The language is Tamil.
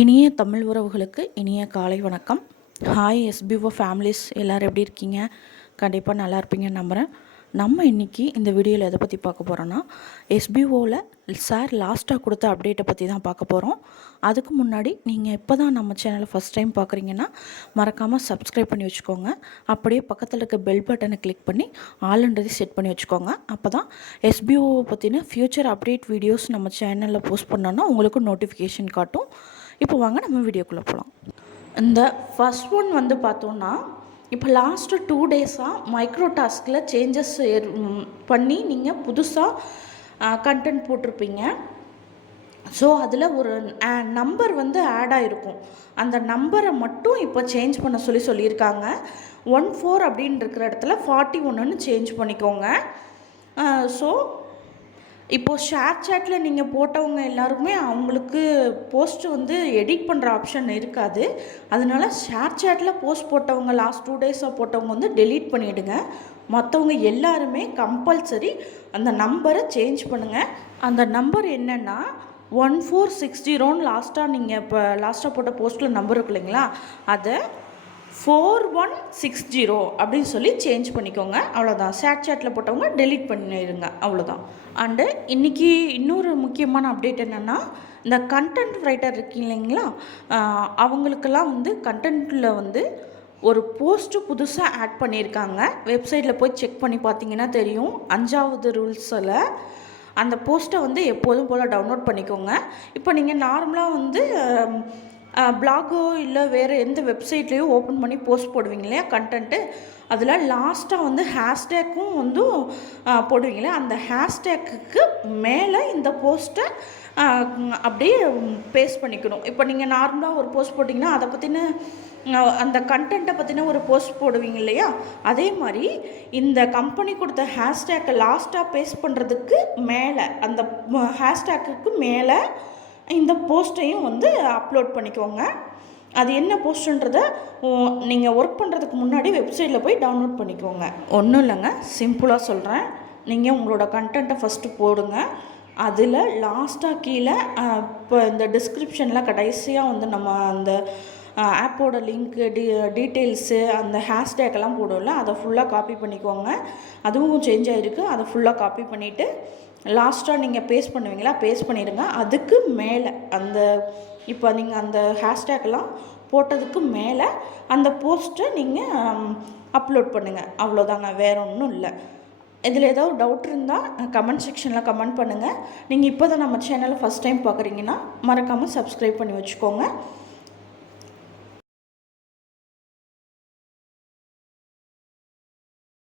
இனிய தமிழ் உறவுகளுக்கு இனிய காலை வணக்கம். ஹாய் எஸ்பிஓ ஃபேமிலிஸ், எல்லோரும் எப்படி இருக்கீங்க? கண்டிப்பாக நல்லா இருப்பீங்கன்னு நம்புகிறேன். நம்ம இன்றைக்கி இந்த வீடியோவில் எதை பற்றி பார்க்க போகிறோன்னா, எஸ்பிஓவில் சார் லாஸ்ட்டாக கொடுத்த அப்டேட்டை பற்றி தான் பார்க்க போகிறோம். அதுக்கு முன்னாடி நீங்கள் இப்போ தான் நம்ம சேனலை ஃபஸ்ட் டைம் பார்க்குறீங்கன்னா மறக்காமல் சப்ஸ்கிரைப் பண்ணி வச்சுக்கோங்க. அப்படியே பக்கத்தில் இருக்க பெல் பட்டனை கிளிக் பண்ணி ஆல்ன்றதை செட் பண்ணி வச்சுக்கோங்க. அப்போ தான் எஸ்பிஓவை பற்றின ஃப்யூச்சர் அப்டேட் வீடியோஸ் நம்ம சேனலில் போஸ்ட் பண்ணோன்னா உங்களுக்கு நோட்டிஃபிகேஷன் காட்டும். இப்போ வாங்க நம்ம வீடியோக்குள்ளே போகலாம். இந்த ஃபஸ்ட் ஒன் வந்து பார்த்தோன்னா, இப்போ லாஸ்ட்டு 2 டேஸாக மைக்ரோ டாஸ்கில் சேஞ்சஸ் பண்ணி நீங்கள் புதுசாக கண்டென்ட் போட்டிருப்பீங்க. ஸோ அதில் ஒரு நம்பர் வந்து ஆட் ஆகிருக்கும். அந்த நம்பரை மட்டும் இப்போ சேஞ்ச் பண்ண சொல்லியிருக்காங்க. 14 அப்படின்னு இருக்கிற இடத்துல 41ன்னு சேஞ்ச் பண்ணிக்கோங்க. ஸோ இப்போது ஷேர் சேட்டில் நீங்கள் போட்டவங்க எல்லாருமே அவங்களுக்கு போஸ்ட்டு வந்து எடிட் பண்ணுற ஆப்ஷன் இருக்காது. அதனால ஷேர் சேட்டில் போஸ்ட் போட்டவங்க லாஸ்ட் 2 டேஸாக போட்டவங்க வந்து டெலீட் பண்ணிவிடுங்க. மற்றவங்க எல்லாருமே கம்பல்சரி அந்த நம்பரை சேஞ்ச் பண்ணுங்கள். அந்த நம்பர் என்னென்னா 1460ன்னு லாஸ்ட்டாக நீங்கள் இப்போ லாஸ்ட்டாக போட்ட போஸ்ட்டில் நம்பர் இருக்கு இல்லைங்களா, அதை 4160 அப்படின்னு சொல்லி சேஞ்ச் பண்ணிக்கோங்க. அவ்வளோதான். சேட்டில் போட்டவங்க டெலீட் பண்ணிடுங்க, அவ்வளோதான். அண்டு இன்றைக்கி இன்னொரு முக்கியமான அப்டேட் என்னென்னா, இந்த கண்டென்ட் ரைட்டர் இருக்கு இல்லைங்களா, அவங்களுக்கெல்லாம் வந்து கண்டென்ட்டில் வந்து ஒரு போஸ்ட்டு புதுசாக ஆட் பண்ணியிருக்காங்க. வெப்சைட்டில் போய் செக் பண்ணி பார்த்தீங்கன்னா தெரியும். 5வது ரூல்ஸில் அந்த போஸ்ட்டை வந்து எப்போதும் போல் டவுன்லோட் பண்ணிக்கோங்க. இப்போ நீங்கள் நார்மலாக வந்து பிளாகோ இல்லை வேறு எந்த வெப்சைட்லேயும் ஓப்பன் பண்ணி போஸ்ட் போடுவீங்க இல்லையா கண்டென்ட்டு, அதில் லாஸ்ட்டாக வந்து ஹேஷ்டேக்கும் வந்து போடுவீங்களே, அந்த ஹேஷ்டேக்கு மேலே இந்த போஸ்ட்டை அப்படியே பேஸ்ட் பண்ணிக்கணும். இப்போ நீங்கள் நார்மலாக ஒரு போஸ்ட் போட்டிங்கன்னா அதை பற்றின அந்த கண்டென்ட்டை பற்றின ஒரு போஸ்ட் போடுவீங்க இல்லையா, அதே மாதிரி இந்த கம்பெனி கொடுத்த ஹேஷ்டேக்கை லாஸ்ட்டாக பேஸ்ட் பண்ணுறதுக்கு மேலே, அந்த ஹேஷ்டேக்கு மேலே இந்த போஸ்ட்டையும் வந்து அப்லோட் பண்ணிக்கோங்க. அது என்ன போஸ்ட்டுன்றதை நீங்கள் ஒர்க் பண்ணுறதுக்கு முன்னாடி வெப்சைட்டில் போய் டவுன்லோட் பண்ணிக்கோங்க. ஒன்றும் இல்லைங்க, சிம்பிளாக சொல்கிறேன். நீங்கள் உங்களோட கண்டென்ட்டை ஃபஸ்ட்டு போடுங்க. அதில் லாஸ்ட்டாக கீழே இப்போ இந்த டிஸ்கிரிப்ஷனில் கடைசியாக வந்து நம்ம அந்த ஆப்போட லிங்க்கு டீட்டெயில்ஸு அந்த ஹேஷ்டேக்கெல்லாம் போடுவோம்ல, அதை ஃபுல்லாக காப்பி பண்ணிக்கோங்க. அதுவும் சேஞ்ச் ஆகிருக்கு. அதை ஃபுல்லாக காப்பி பண்ணிவிட்டு லாஸ்ட்டாக நீங்கள் பேஸ்ட் பண்ணுவீங்களா, பேஸ்ட் பண்ணிடுங்க. அதுக்கு மேலே அந்த இப்போ நீங்கள் அந்த ஹேஷ்டேக்கெல்லாம் போட்டதுக்கு மேலே அந்த போஸ்ட்டை நீங்கள் அப்லோட் பண்ணுங்கள். அவ்வளோதாங்க, வேறு ஒன்றும் இல்லை. இதில் ஏதாவது டவுட் இருந்தால் கமெண்ட் செக்ஷனில் கமெண்ட் பண்ணுங்கள். நீங்கள் இப்போ தான் நம்ம சேனலை ஃபஸ்ட் டைம் பார்க்குறீங்கன்னா மறக்காமல் சப்ஸ்கிரைப் பண்ணி வச்சுக்கோங்க.